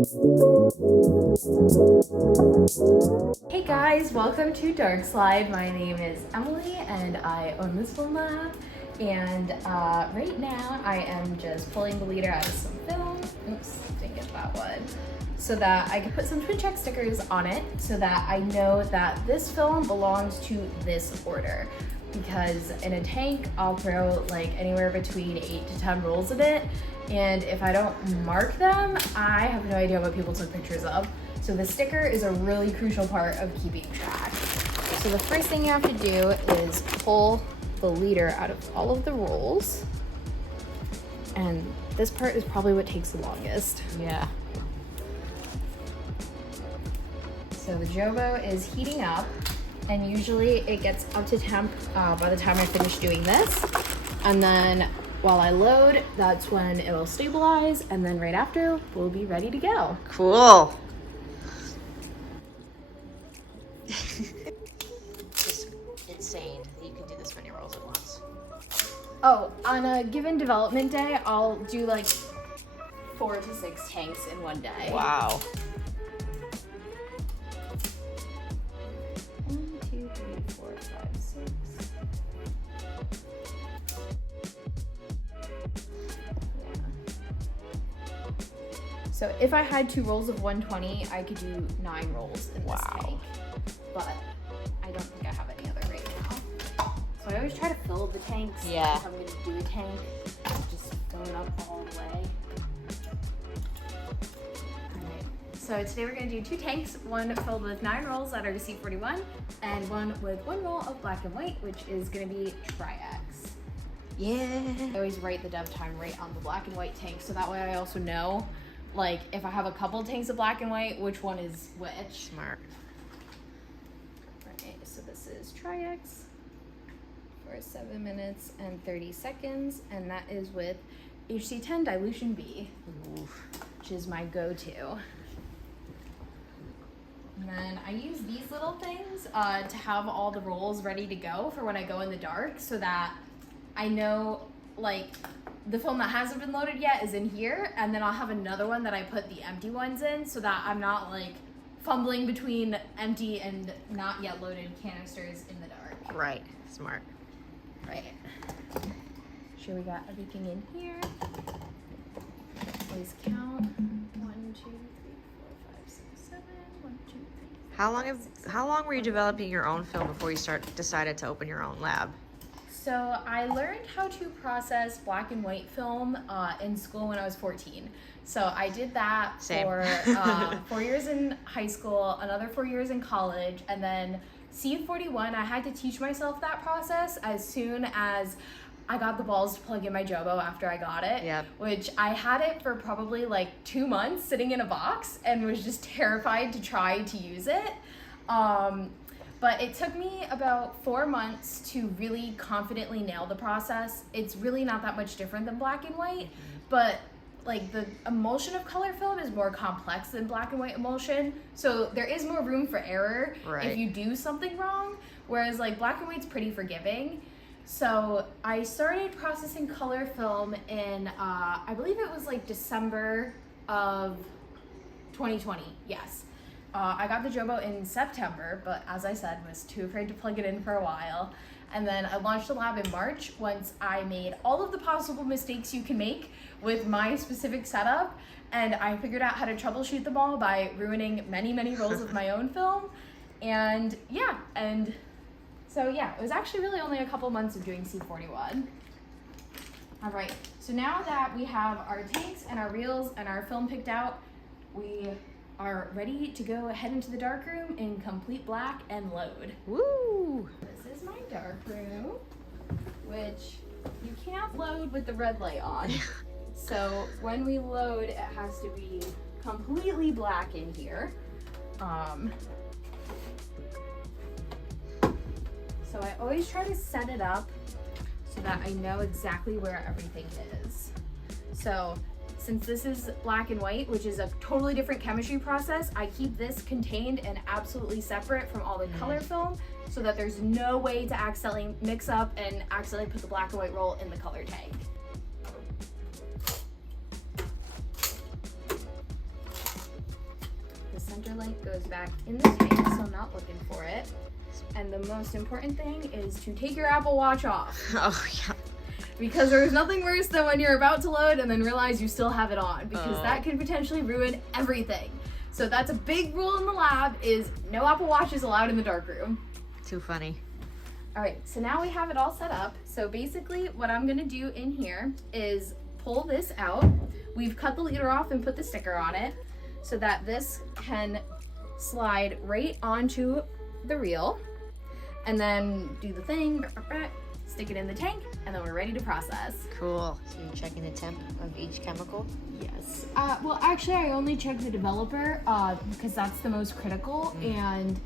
Hey guys, welcome to Darkslide. My name is Emily and I own this film lab. And right now I am just pulling the leader out of some film. Oops, didn't get that one. So that I can put some twin check stickers on it so that I know that this film belongs to this order. Because in a tank, I'll throw like anywhere between 8 to 10 rolls of it. And if I don't mark them, I have no idea what people took pictures of. So the sticker is a really crucial part of keeping track. So the first thing you have to do is pull the leader out of all of the rolls. And this part is probably what takes the longest. Yeah. So the Jobo is heating up, and usually it gets up to temp by the time I finish doing this. And then while I load, that's when it will stabilize, and then right after, we'll be ready to go. Cool. Just insane that you can do this many rolls at once. Oh, on a given development day, I'll do like 4 to 6 tanks in one day. Wow. 1, 2, 3, 4, 5, 6. So if I had 2 rolls of 120, I could do 9 rolls in this tank. But I don't think I have any other right now. So I always try to fill the tanks. Yeah. If I'm gonna do a tank, just fill it up all the way. Alright, so today we're gonna do 2 tanks, one filled with 9 rolls that are C41, and one with 1 roll of black and white, which is gonna be Tri-X. Yeah. I always write the dev time right on the black and white tank, so that way I also know, like, if I have a couple tanks of black and white, which one is which. Smart. Alright, so this is Tri-X for 7 minutes and 30 seconds, and that is with HC10 dilution B, Oof. which is my go-to. And then I use these little things to have all the rolls ready to go for when I go in the dark, so that I know, like, the film that hasn't been loaded yet is in here, and then I'll have another one that I put the empty ones in, so that I'm not like fumbling between empty and not yet loaded canisters in the dark. Right. Smart. Right. Sure we got everything in here. Always count. 1, 2, 3, 4, 5, 6, 7. 1, 2, 3. How long were you developing your own film before you decided to open your own lab? So I learned how to process black and white film in school when I was 14. So I did that Same. for 4 years in high school, another 4 years in college, and then C41, I had to teach myself that process as soon as I got the balls to plug in my Jobo after I got it. Yep. Which I had it for probably like 2 months sitting in a box and was just terrified to try to use it. But it took me about 4 months to really confidently nail the process. It's really not that much different than black and white, but like the emulsion of color film is more complex than black and white emulsion. So there is more room for error if you do something wrong, whereas like black and white's pretty forgiving. So I started processing color film in, I believe it was like December of 2020, yes. I got the Jobo in September, but as I said, was too afraid to plug it in for a while. And then I launched the lab in March once I made all of the possible mistakes you can make with my specific setup. And I figured out how to troubleshoot them all by ruining many, many rolls of my own film. And yeah, so it was actually really only a couple months of doing C41. All right, so now that we have our tanks and our reels and our film picked out, we are ready to go head into the dark room in complete black and load. Woo! This is my dark room, which you can't load with the red light on. So when we load, it has to be completely black in here. So I always try to set it up so that I know exactly where everything is. So since this is black and white, which is a totally different chemistry process, I keep this contained and absolutely separate from all the color film so that there's no way to accidentally mix up and accidentally put the black and white roll in the color tank. center link goes back in the tank, so I'm not looking for it. And the most important thing is to take your Apple Watch off. Oh, yeah. Because there's nothing worse than when you're about to load and then realize you still have it on, because that can potentially ruin everything. So that's a big rule in the lab, is no Apple Watch is allowed in the darkroom. Too funny. All right, so now we have it all set up. So basically what I'm gonna do in here is pull this out. We've cut the leader off and put the sticker on it so that this can slide right onto the reel, and then do the thing, stick it in the tank, and then we're ready to process. Cool. So you're checking the temp of each chemical? Yes. Well, actually, I only check the developer because that's the most critical. And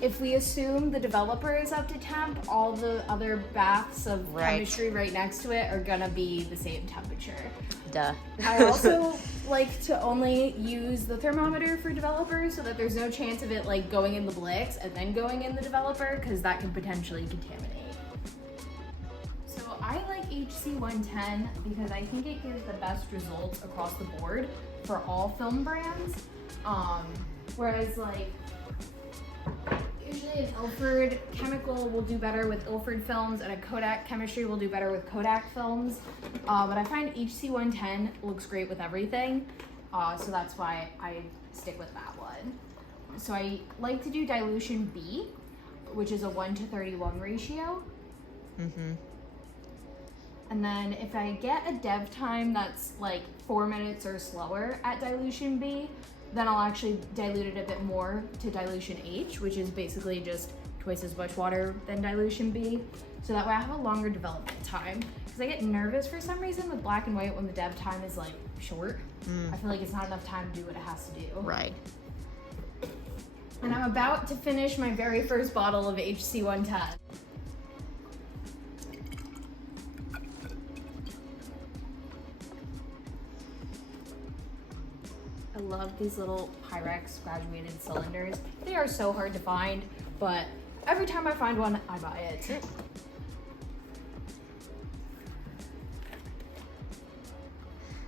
if we assume the developer is up to temp, all the other baths of chemistry right next to it are gonna be the same temperature. Duh. I also like to only use the thermometer for developers so that there's no chance of it like going in the Blix and then going in the developer, because that can potentially contaminate. So I like HC110 because I think it gives the best results across the board for all film brands. Whereas like usually an Ilford chemical will do better with Ilford films, and a Kodak chemistry will do better with Kodak films. But I find HC110 looks great with everything, so that's why I stick with that one. So I like to do dilution B, which is a 1:31 ratio. And then if I get a dev time that's like 4 minutes or slower at dilution B, then I'll actually dilute it a bit more to dilution H, which is basically just twice as much water than dilution B. So that way I have a longer development time. Because I get nervous for some reason with black and white when the dev time is like short. I feel like it's not enough time to do what it has to do. Right. And I'm about to finish my very first bottle of HC110. I love these little Pyrex graduated cylinders. They are so hard to find, but every time I find one, I buy it.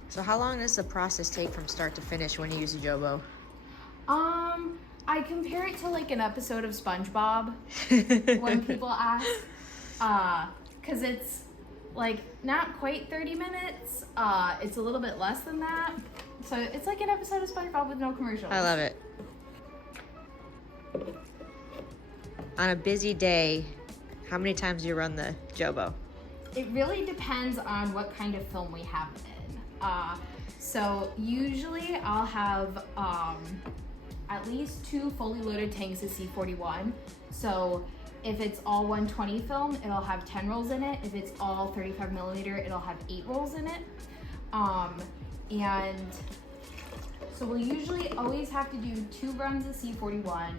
So how long does the process take from start to finish when you use a Jobo? I compare it to like an episode of SpongeBob when people ask, because it's like not quite 30 minutes. It's a little bit less than that. So it's like an episode of SpongeBob with no commercials. I love it. On a busy day, how many times do you run the Jobo? It really depends on what kind of film we have it in. So usually I'll have at least 2 fully loaded tanks of C41. So if it's all 120 film, it'll have 10 rolls in it. If it's all 35 millimeter, it'll have 8 rolls in it. And so we'll usually always have to do 2 runs of C41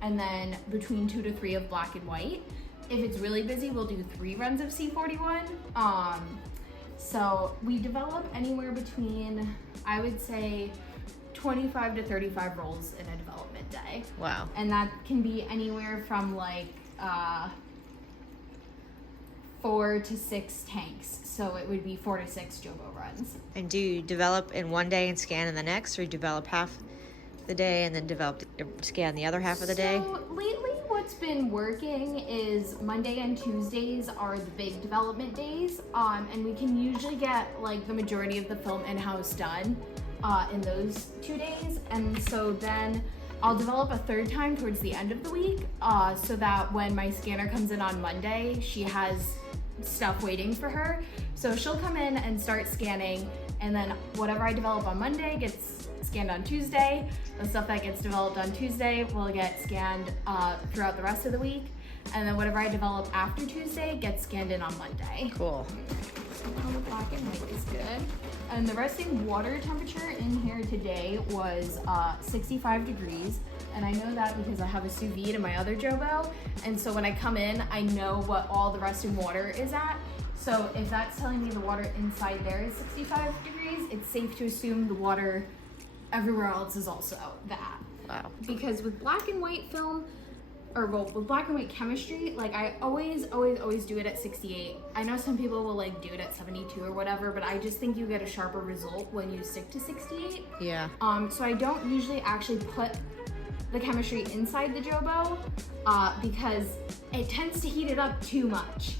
and then between 2 to 3 of black and white. If it's really busy, we'll do 3 runs of C41. So we develop anywhere between, I would say, 25 to 35 rolls in a development day. Wow. And that can be anywhere from like 4 to 6 tanks. So it would be 4 to 6 Jobo runs. And do you develop in one day and scan in the next, or you develop half the day and then scan the other half of the day? So lately what's been working is Monday and Tuesdays are the big development days. And we can usually get like the majority of the film in-house done in those 2 days. And so then I'll develop a 3rd time towards the end of the week so that when my scanner comes in on Monday, she has stuff waiting for her. So she'll come in and start scanning, and then whatever I develop on Monday gets scanned on Tuesday. The stuff that gets developed on Tuesday will get scanned throughout the rest of the week. And then whatever I develop after Tuesday gets scanned in on Monday. Cool. Oh, the black and white is good. And the resting water temperature in here today was 65 degrees. And I know that because I have a sous vide in my other Jobo. And so when I come in, I know what all the resting water is at. So if that's telling me the water inside there is 65 degrees, it's safe to assume the water everywhere else is also that. Wow. Because with black and white film, with black and white chemistry, like I always do it at 68. I know some people will like do it at 72 or whatever, but I just think you get a sharper result when you stick to 68. Yeah. So I don't usually actually put the chemistry inside the Jobo because it tends to heat it up too much.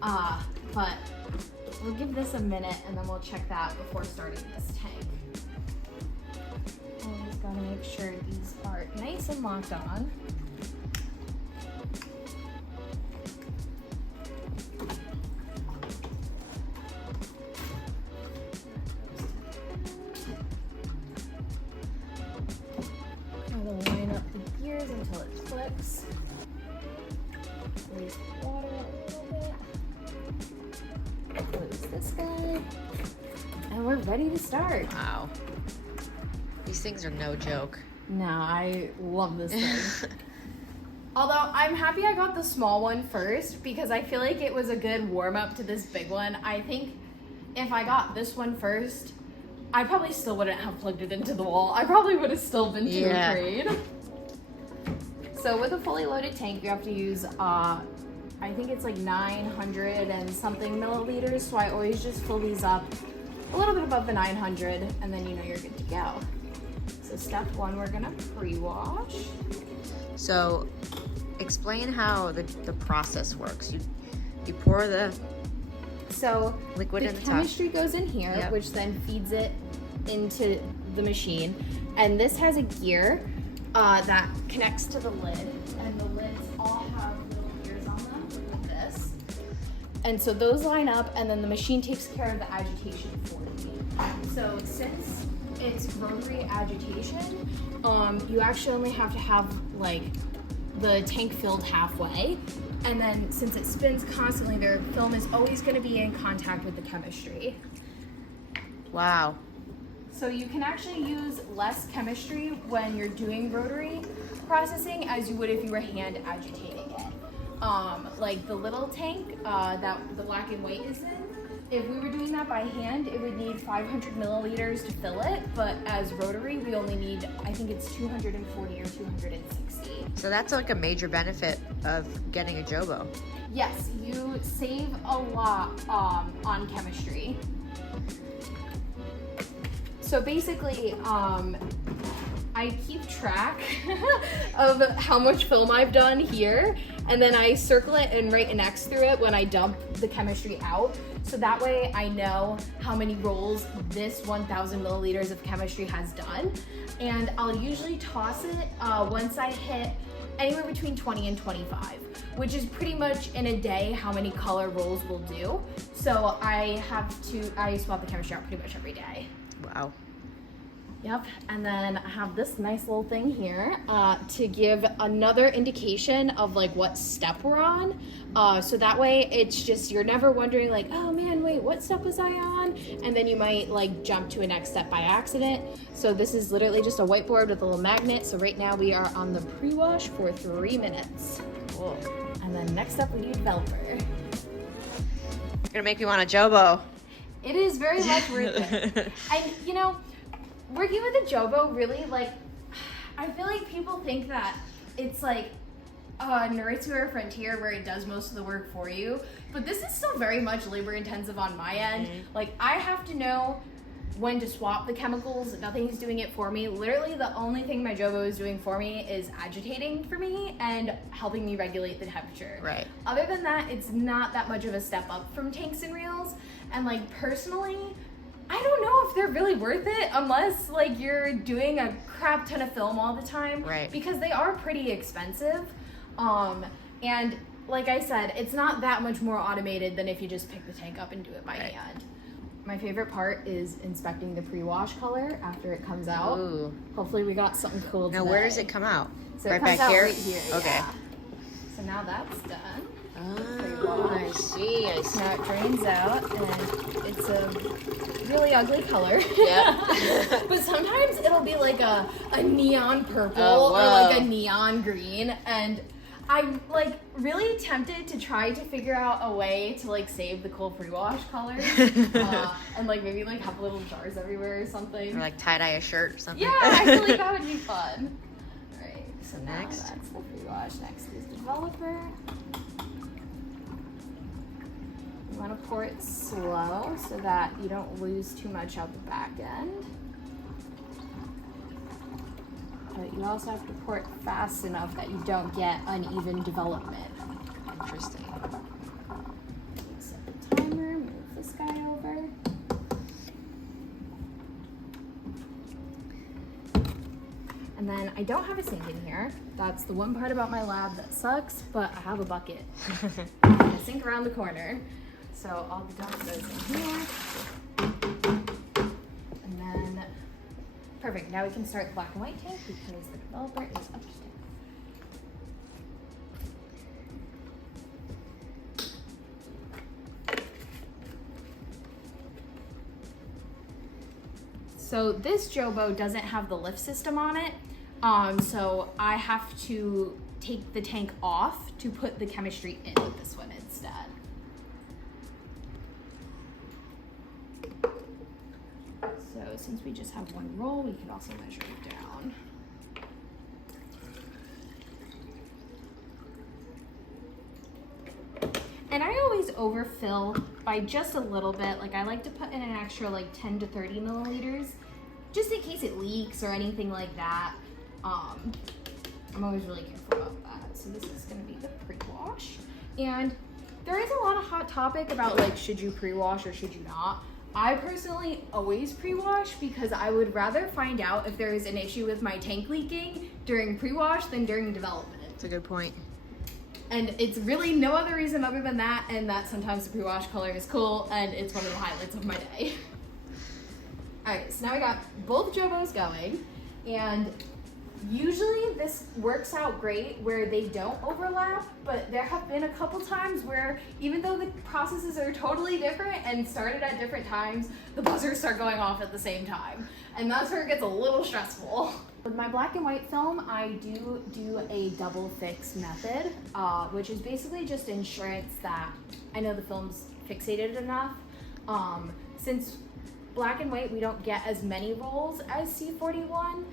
But we'll give this a minute and then we'll check that before starting this tank. Always gotta make sure these are nice and locked on. Until it clicks. Release the water a little bit. Close this guy. And we're ready to start. Wow. These things are no joke. No, I love this thing. Although I'm happy I got the small one first because I feel like it was a good warm up to this big one. I think if I got this one first, I probably still wouldn't have plugged it into the wall. I probably would have still been too afraid. So with a fully loaded tank, you have to use, I think it's like 900 and something milliliters. So I always just fill these up a little bit above the 900 and then you know you're good to go. So step one, we're gonna pre-wash. So explain how the process works. You pour the liquid in the top. The chemistry goes in here, which then feeds it into the machine. And this has a gear that connects to the lid, and the lids all have little gears on them like this. And so those line up, and then the machine takes care of the agitation for me. So since it's rotary agitation, you actually only have to have like the tank filled halfway. And then since it spins constantly, their film is always going to be in contact with the chemistry. Wow. So you can actually use less chemistry when you're doing rotary processing as you would if you were hand agitating it. Like the little tank that the black and white is in, if we were doing that by hand, it would need 500 milliliters to fill it, but as rotary, we only need, I think it's 240 or 260. So that's like a major benefit of getting a Jobo. Yes, you save a lot on chemistry. So basically, I keep track of how much film I've done here, and then I circle it and write an X through it when I dump the chemistry out. So that way I know how many rolls this 1,000 milliliters of chemistry has done. And I'll usually toss it once I hit anywhere between 20 and 25, which is pretty much in a day how many color rolls will do. So I swap the chemistry out pretty much every day. Wow. Yep, and then I have this nice little thing here to give another indication of like what step we're on. So that way it's just, you're never wondering like, oh man, wait, what step was I on? And then you might like jump to a next step by accident. So this is literally just a whiteboard with a little magnet. So right now we are on the pre-wash for 3 minutes. Cool. And then next up we do developer. You're gonna make me want a Jobo. It is very much worth it. And you know, working with a Jobo really, like, I feel like people think that it's like Nerds or Frontier where it does most of the work for you, but this is still very much labor intensive on my end. Like, I have to know when to swap the chemicals. Nothing's doing it for me. Literally the only thing my Jobo is doing for me is agitating for me and helping me regulate the temperature. Right. Other than that, it's not that much of a step up from tanks and reels. And like personally, I don't know if they're really worth it unless like you're doing a crap ton of film all the time. Right. Because they are pretty expensive. And like I said, it's not that much more automated than if you just pick the tank up and do it by hand. My favorite part is inspecting the pre-wash color after it comes out. Ooh. Hopefully we got something cool today. Now where does it come out? So right it comes back out here? right here. Okay. Yeah. So now that's done. Oh, I see. Now it drains out, and it's a really ugly color. Yeah. But sometimes it'll be like a neon purple or like a neon green, and I'm like really tempted to try to figure out a way to like save the cool pre-wash colors and like maybe like have little jars everywhere or something. Or like tie-dye a shirt or something. Yeah, I feel like that would be fun. All right, so next, that's the pre-wash. Next is developer. You want to pour it slow so that you don't lose too much out the back end. but you also have to pour it fast enough that you don't get uneven development. Interesting. Set the timer, move this guy over. And then I don't have a sink in here. That's the one part about my lab that sucks, but I have a bucket. And a sink around the corner. So all the dump goes in here. And then, perfect. Now we can start the black and white tank because the developer is up to date. So this Jobo doesn't have the lift system on it, so I have to take the tank off to put the chemistry in with this one instead. So since we just have one roll, we can also measure it down. And I always overfill by just a little bit. Like I like to put in an extra like 10 to 30 milliliters, just in case it leaks or anything like that. I'm always really careful about that. So this is gonna be the pre-wash. And there is a lot of hot topic about like, should you pre-wash or should you not? I personally always pre-wash because I would rather find out if there is an issue with my tank leaking during pre-wash than during development. That's a good point. And it's really no other reason other than that, and that sometimes the pre-wash color is cool, and it's one of the highlights of my day. Alright, so now we got both Jobos going, and usually this works out great where they don't overlap, but there have been a couple times where even though the processes are totally different and started at different times, the buzzers start going off at the same time. And that's where it gets a little stressful. With my black and white film, I do a double fix method, which is basically just insurance that I know the film's fixated enough. Since black and white, we don't get as many rolls as C41.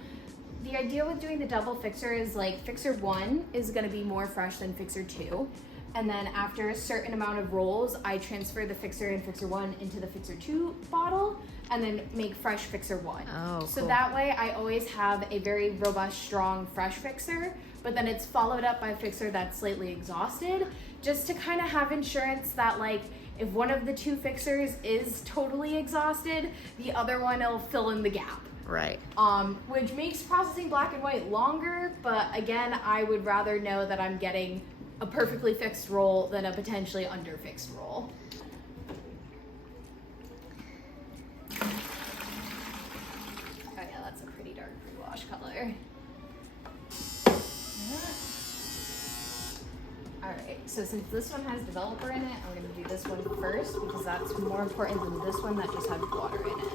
The idea with doing the double fixer is like fixer 1 is gonna be more fresh than fixer 2. And then after a certain amount of rolls, I transfer the fixer in fixer 1 into the fixer 2 bottle and then make fresh fixer 1. Oh, so cool. that way I always have a very robust, strong, fresh fixer, but then it's followed up by a fixer that's slightly exhausted, just to kind of have insurance that like, if one of the two fixers is totally exhausted, the other one will fill in the gap. Right. Which makes processing black and white longer, but again, I would rather know that I'm getting a perfectly fixed roll than a potentially underfixed roll. Oh yeah, that's a pretty dark pre-wash color. Alright, so since this one has developer in it, I'm going to do this one first because that's more important than this one that just had water in it.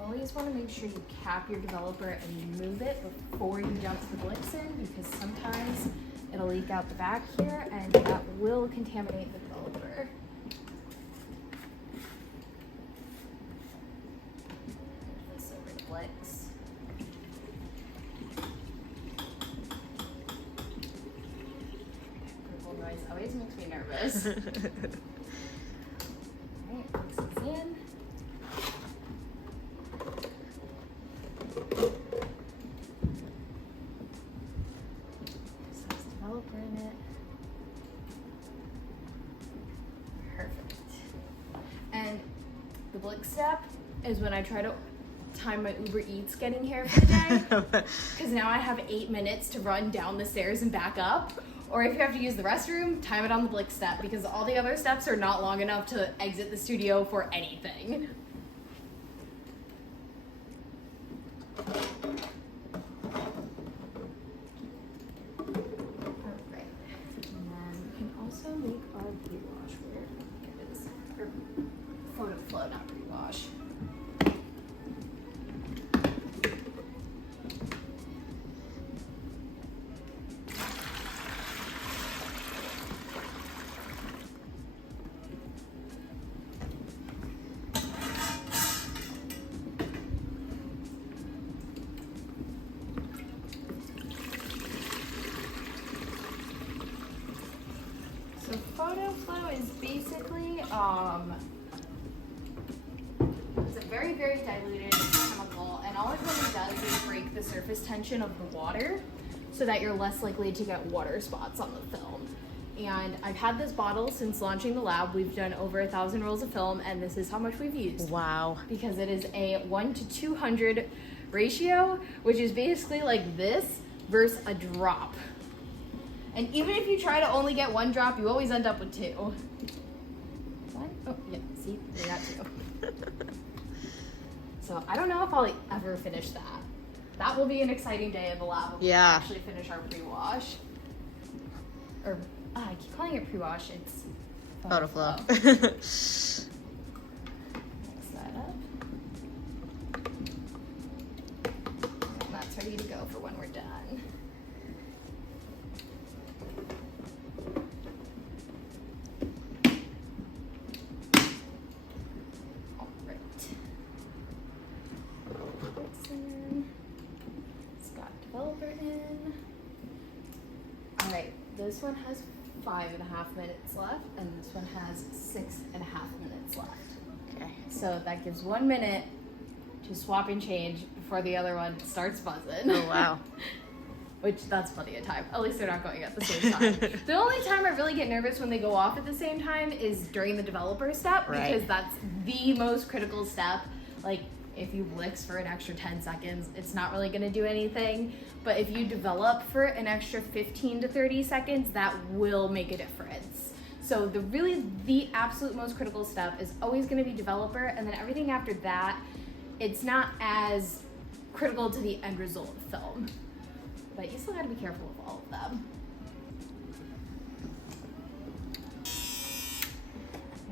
Always want to make sure you cap your developer and move it before you dump the Blix in because sometimes it'll leak out the back here and that will contaminate the developer. Move this over to Blix. Purple noise always makes me nervous. Alright, Blix is in. In it. Perfect. And the Blix step is when I try to time my Uber Eats getting here for the day, because now I have 8 minutes to run down the stairs and back up. Or if you have to use the restroom, time it on the Blix step because all the other steps are not long enough to exit the studio for anything. Make our pre-wash where it is, or photo flow, not pre-wash. basically, it's a very, very diluted chemical, and all it really does is break the surface tension of the water so that you're less likely to get water spots on the film. And I've had this bottle since launching the lab. We've done over 1,000 rolls of film, and this is how much we've used. Wow. Because it is a 1 to 200 ratio, which is basically like this versus a drop. And even if you try to only get 1 drop, you always end up with 2. What? Oh, yeah, see, we got 2. So I don't know if I'll ever finish that. That will be an exciting day in the lab when we actually finish our pre-wash. Or, I keep calling it pre-wash, it's photo flow. Mix that up. And that's ready to go for when we're done. All right. It's in. It's got developer in. All right, this one has 5.5 minutes left, and this one has 6.5 minutes left. Okay. So that gives 1 minute to swap and change before the other one starts buzzing. Oh, wow. Which, that's plenty of time. At least they're not going at the same time. The only time I really get nervous when they go off at the same time is during the developer step, because that's the most critical step. Like, if you blix for an extra 10 seconds, it's not really gonna do anything. But if you develop for an extra 15 to 30 seconds, that will make a difference. So the absolute most critical step is always gonna be developer, and then everything after that, it's not as critical to the end result of film. But you still gotta be careful with all of them.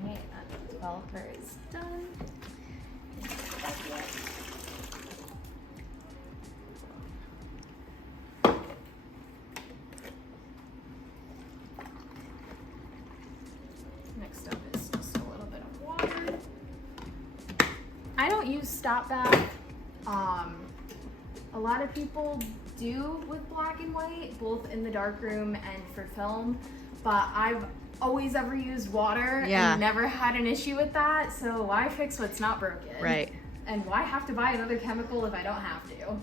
Okay, that developer is done. Next up is just a little bit of water. I don't use stop back. A lot of people do with black and white, both in the darkroom and for film, but I've always ever used water and never had an issue with that, so why fix what's not broken? Right. And why have to buy another chemical if I don't have to?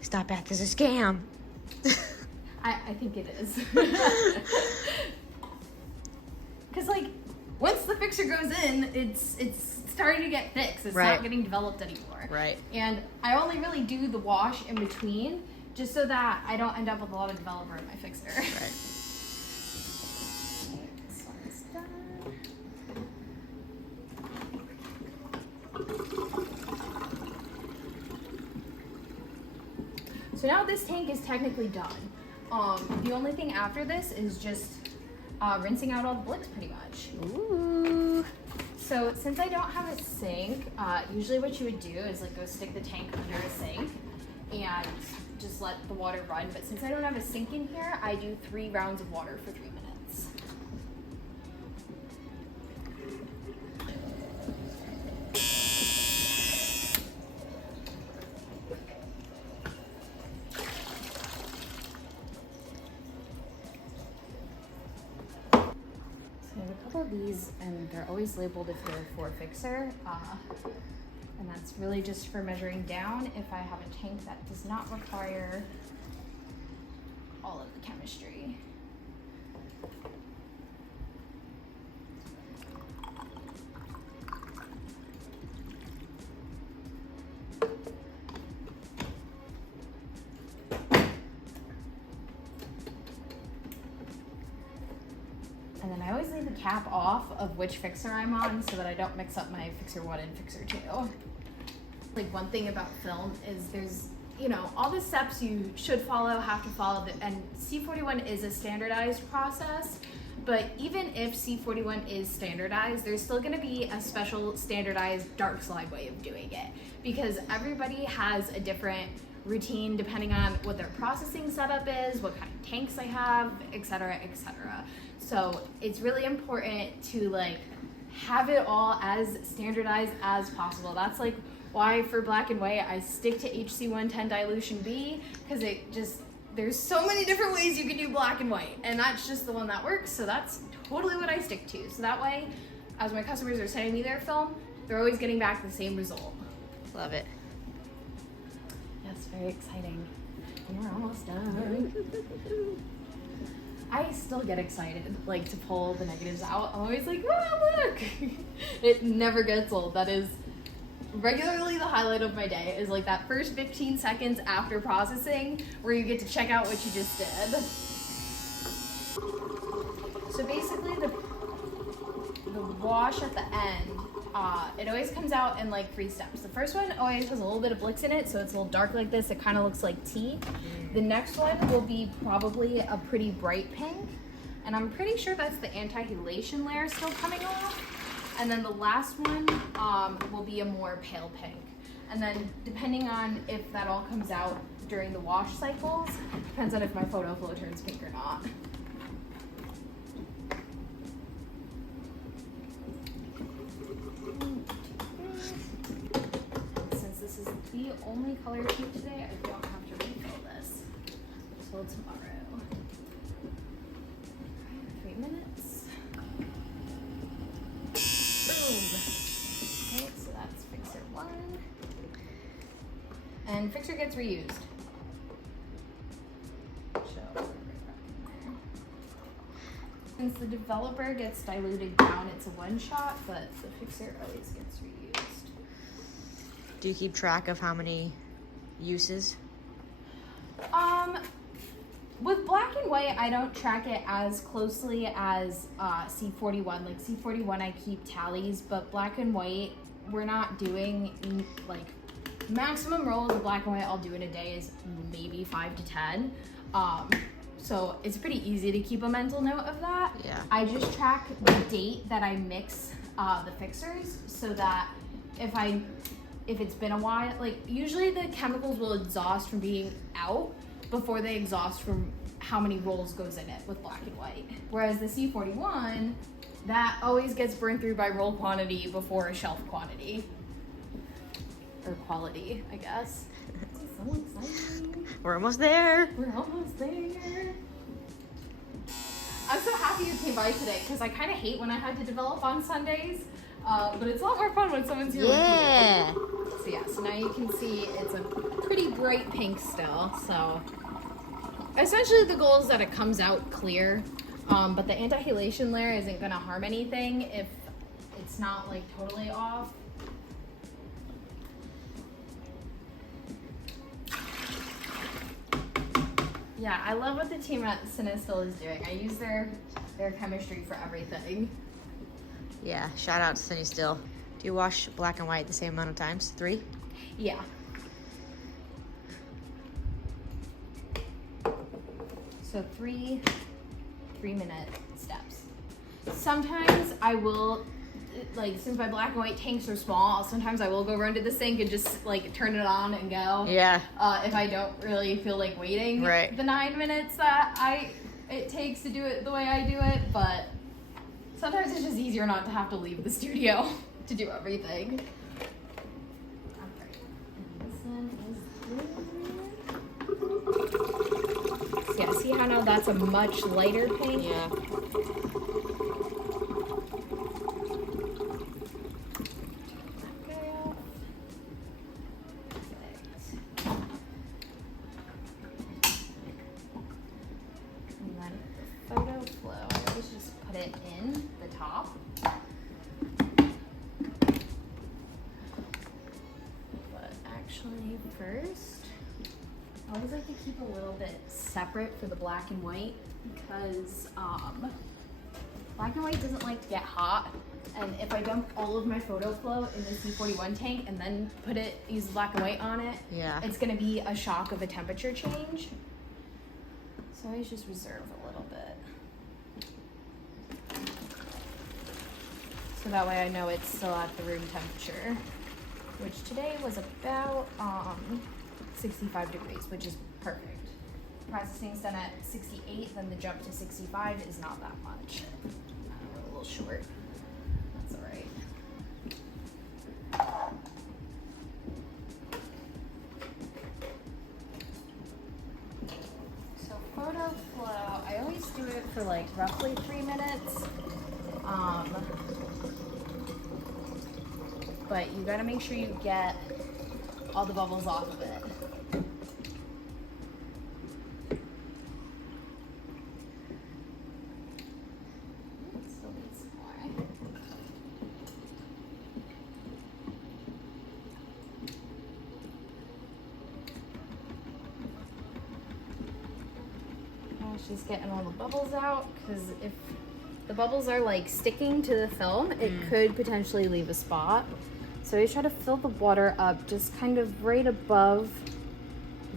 Stop that, this is a scam. I think it is. Because, like, once the fixture goes in, it's starting to get fixed. It's not getting developed anymore. Right. And I only really do the wash in between, just so that I don't end up with a lot of developer in my fixer. Right. This one's done. So now this tank is technically done. The only thing after this is just rinsing out all the blicks pretty much. Ooh. So since I don't have a sink, usually what you would do is like go stick the tank under a sink and just let the water run. But since I don't have a sink in here, I do 3 rounds of water for 3 minutes. Of these, and they're always labeled if they're for fixer, and that's really just for measuring down if I have a tank that does not require all of the chemistry. And then I always leave the cap off of which fixer I'm on so that I don't mix up my fixer 1 and fixer 2. Like, one thing about film is there's, you know, all the steps you should follow, have to follow, and C41 is a standardized process, but even if C41 is standardized, there's still gonna be a special standardized Darkslide way of doing it, because everybody has a different routine depending on what their processing setup is, what kind of tanks they have, etc., etc. So it's really important to like have it all as standardized as possible. That's like why for black and white I stick to HC110 dilution B, because there's so many different ways you can do black and white, and that's just the one that works, so that's totally what I stick to. So that way, as my customers are sending me their film, they're always getting back the same result. Love it. That's very exciting. We're almost done. I still get excited, like, to pull the negatives out. I'm always like, oh, look! It never gets old. That is regularly the highlight of my day, is like that first 15 seconds after processing where you get to check out what you just did. So basically the wash at the end, it always comes out in like 3 steps. The first one always has a little bit of Blix in it, so it's a little dark like this. It kind of looks like tea. The next one will be probably a pretty bright pink, and I'm pretty sure that's the anti-halation layer still coming off. And then the last one will be a more pale pink. And then depending on if that all comes out during the wash cycles, depends on if my photo flow turns pink or not. Since this is the only color sheet today, I don't have to refill this until tomorrow. 3 minutes. Boom. Okay, so that's fixer 1. And fixer gets reused. Since the developer gets diluted down, it's a one shot, but the fixer always gets reused. Do you keep track of how many uses? With black and white, I don't track it as closely as C41. Like C41, I keep tallies, but black and white, we're not doing like maximum rolls of black and white I'll do in a day is maybe 5 to 10. So it's pretty easy to keep a mental note of that. Yeah. I just track the date that I mix the fixers, so that if it's been a while, like usually the chemicals will exhaust from being out before they exhaust from how many rolls goes in it with black and white. Whereas the C41, that always gets burned through by roll quantity before a shelf quantity. Or quality, I guess. This is so exciting. We're almost there. We're almost there. I'm so happy you came by today, because I kind of hate when I had to develop on Sundays, but it's a lot more fun when someone's here Yeah. with you. So yeah, so now you can see it's a pretty bright pink still, so essentially the goal is that it comes out clear, but the anti-halation layer isn't going to harm anything if it's not like totally off. Yeah, I love what the team at Cinestil is doing. I use their chemistry for everything. Yeah, shout out to Sunny Still. Do you wash black and white the same amount of times? 3? Yeah. So 3 3-minute steps. Sometimes I will, like, since my black and white tanks are small, sometimes I will go run to the sink and just like turn it on and go. Yeah. If I don't really feel like waiting Right. the 9 minutes that it takes to do it the way I do it, but sometimes it's just easier not to have to leave the studio to do everything. Okay. And this one is good. Yeah, see how now that's a much lighter pink? Yeah. First, I always like to keep a little bit separate for the black and white, because black and white doesn't like to get hot, and if I dump all of my photo flow in the C41 tank and then use black and white on it, Yeah. it's going to be a shock of a temperature change. So I always just reserve a little bit. So that way I know it's still at the room temperature, which today was about 65 degrees, which is perfect. Processing's done at 68, then the jump to 65 is not that much. We're a little short. That's all right. for like roughly 3 minutes. But you gotta make sure you get all the bubbles off of it. Still need some more. She's getting all the bubbles out, because if the bubbles are like sticking to the film, it could potentially leave a spot. So I try to fill the water up just kind of right above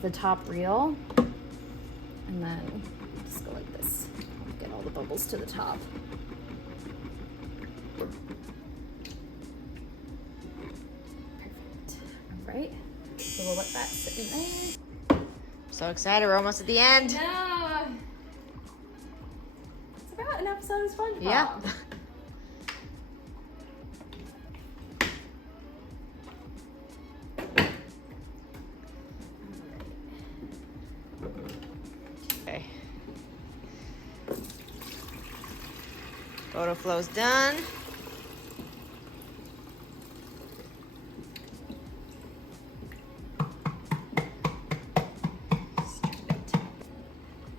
the top reel, and then just go like this. Get all the bubbles to the top. Perfect. All right. So we'll let that sit in there. So excited, we're almost at the end. No. It's about an episode of SpongeBob. Yeah. Okay. Photo flow's done.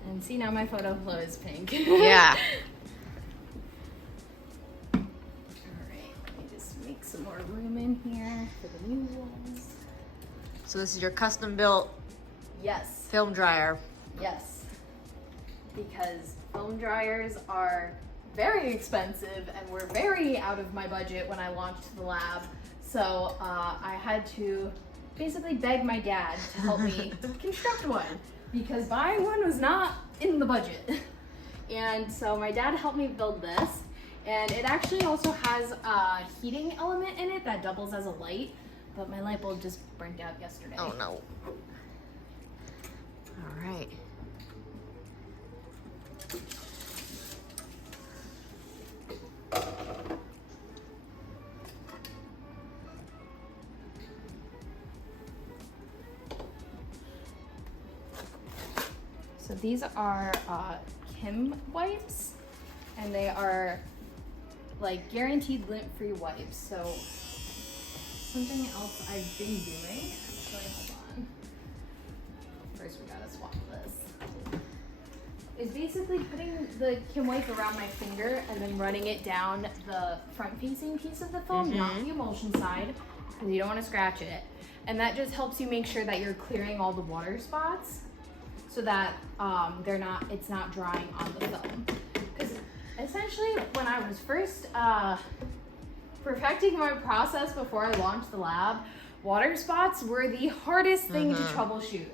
And see, now my photo flow is pink. Yeah. All right, let me just make some more room in here for the new ones. So this is your custom built Yes, film dryer. yes. Because foam dryers are very expensive and were very out of my budget when I launched the lab. So I had to basically beg my dad to help me construct one, because buying one was not in the budget. And so my dad helped me build this, and it actually also has a heating element in it that doubles as a light, but my light bulb just burnt out yesterday. Oh no. All right. So these are Kim wipes, and they are like guaranteed lint-free wipes. So something else I've been doing, actually, hold on. First we gotta swap this. Is basically putting the Kim wipe around my finger and then running it down the front-facing piece of the foam, not the emulsion side, because you don't want to scratch it. And that just helps you make sure that you're clearing all the water spots, so that it's not drying on the film. Because essentially, when I was first perfecting my process before I launched the lab, water spots were the hardest thing to troubleshoot.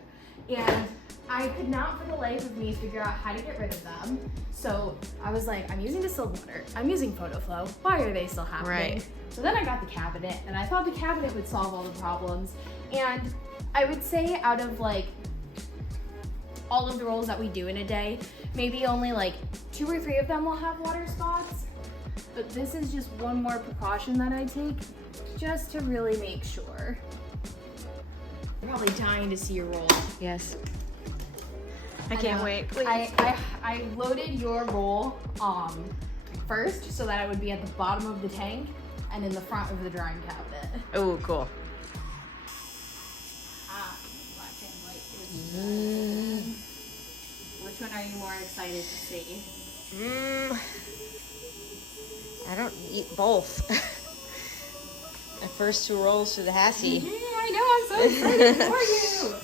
And I could not for the life of me figure out how to get rid of them. So I was like, I'm using distilled water, I'm using photo flow, why are they still happening? Right. So then I got the cabinet, and I thought the cabinet would solve all the problems. And I would say out of like all of the rolls that we do in a day, maybe only like 2 or 3 of them will have water spots. But this is just one more precaution that I take, just to really make sure. You're probably dying to see your roll. Yes. I can't wait. Please. I loaded your roll first, so that it would be at the bottom of the tank and in the front of the drying cabinet. Oh, cool. Black and white is good. Which one are you more excited to see? I don't eat both. My first 2 rolls through the Hassie. I know, I'm so excited for you.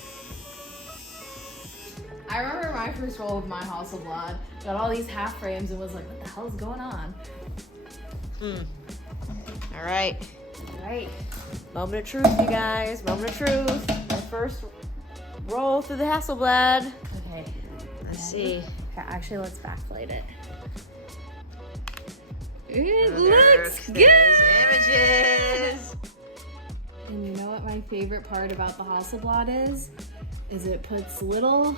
I remember my first roll with my Hasselblad, got all these half frames and was like, what the hell is going on? All right. All right. Moment of truth, you guys. Moment of truth. My first roll through the Hasselblad. Okay. Let's see. Okay, actually, let's backlight it. Oh, It looks good! There's images. And you know what my favorite part about the Hasselblad is? Is it puts little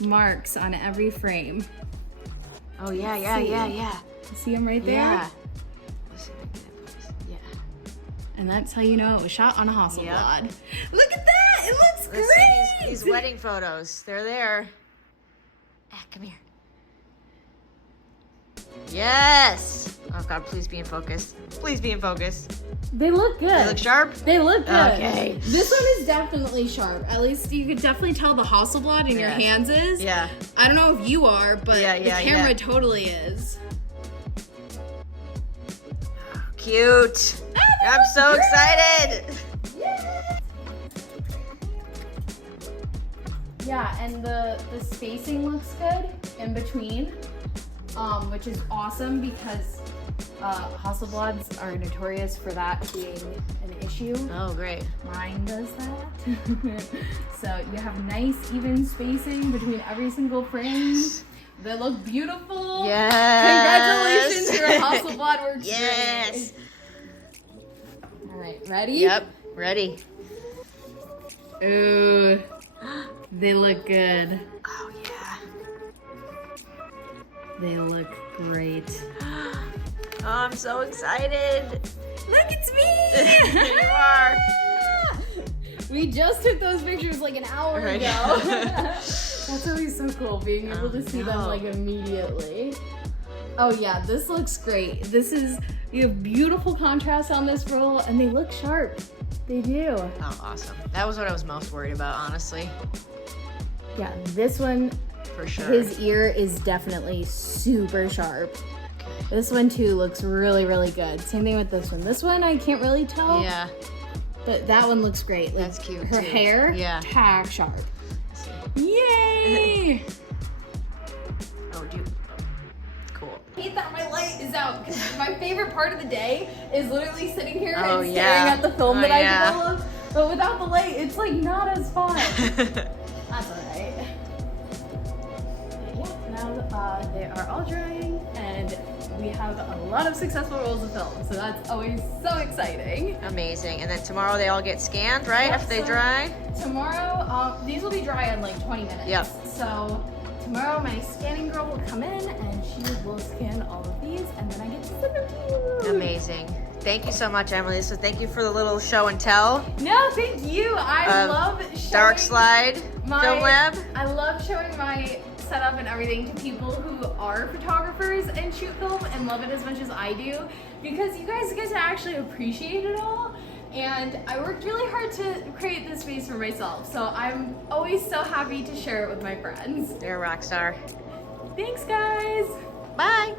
marks on every frame. Oh, yeah. See them right there? Yeah. And that's how you know it was shot on a Hasselblad. Yep. Look at that! It looks Let's great! see these wedding photos. They're there. Ah, come here. Yes. Oh God, please be in focus. Please be in focus. They look good. They look sharp? They look good. Okay. This one is definitely sharp. At least you could definitely tell the Hasselblad in your hands is. Yeah. I don't know if you are, but the camera totally is. Cute. I'm so excited. Yes. Yeah, and the spacing looks good in between, which is awesome because Hasselblads are notorious for that being an issue. Oh, great. Mine does that. So you have nice even spacing between every single frame. They look beautiful. Yes. Congratulations, your Hasselblad works Yes. great. All right, ready? Yep, ready. Ooh, they look good. Oh, yeah. They look great. Oh, I'm so excited. Look, it's me! You are. We just took those pictures like an hour Right. ago. That's always so cool, being able to see them like immediately. Oh yeah, this looks great. You have beautiful contrast on this roll, and they look sharp. They do. Oh, awesome. That was what I was most worried about, honestly. Yeah, this one, For sure. his ear is definitely super sharp. This one too looks really, really good. Same thing with this one. This one I can't really tell. Yeah. But that one looks great. Like, That's cute, her too. hair, Yeah. tack sharp. Yay! Oh, dude. Cool. I hate that my light is out because my favorite part of the day is literally sitting here and staring yeah. at the film Oh, that yeah. I developed. But without the light, it's like not as fun. That's alright. Yeah, now they are all drying and we have a lot of successful rolls of film, so that's always so exciting. Amazing. And then tomorrow they all get scanned, right? Yep, After they so dry? Tomorrow, these will be dry in like 20 minutes. Yep. So tomorrow my scanning girl will come in and she will scan all of these and then I get to send them to you. Amazing. Thank you so much, Emily. So thank you for the little show and tell. No, thank you. I love showing Darkslide Film Lab. I love showing my setup and everything to people who are photographers and shoot film and love it as much as I do, because you guys get to actually appreciate it all. And I worked really hard to create this space for myself, so I'm always so happy to share it with my friends. You're a rock star. Thanks, guys. Bye.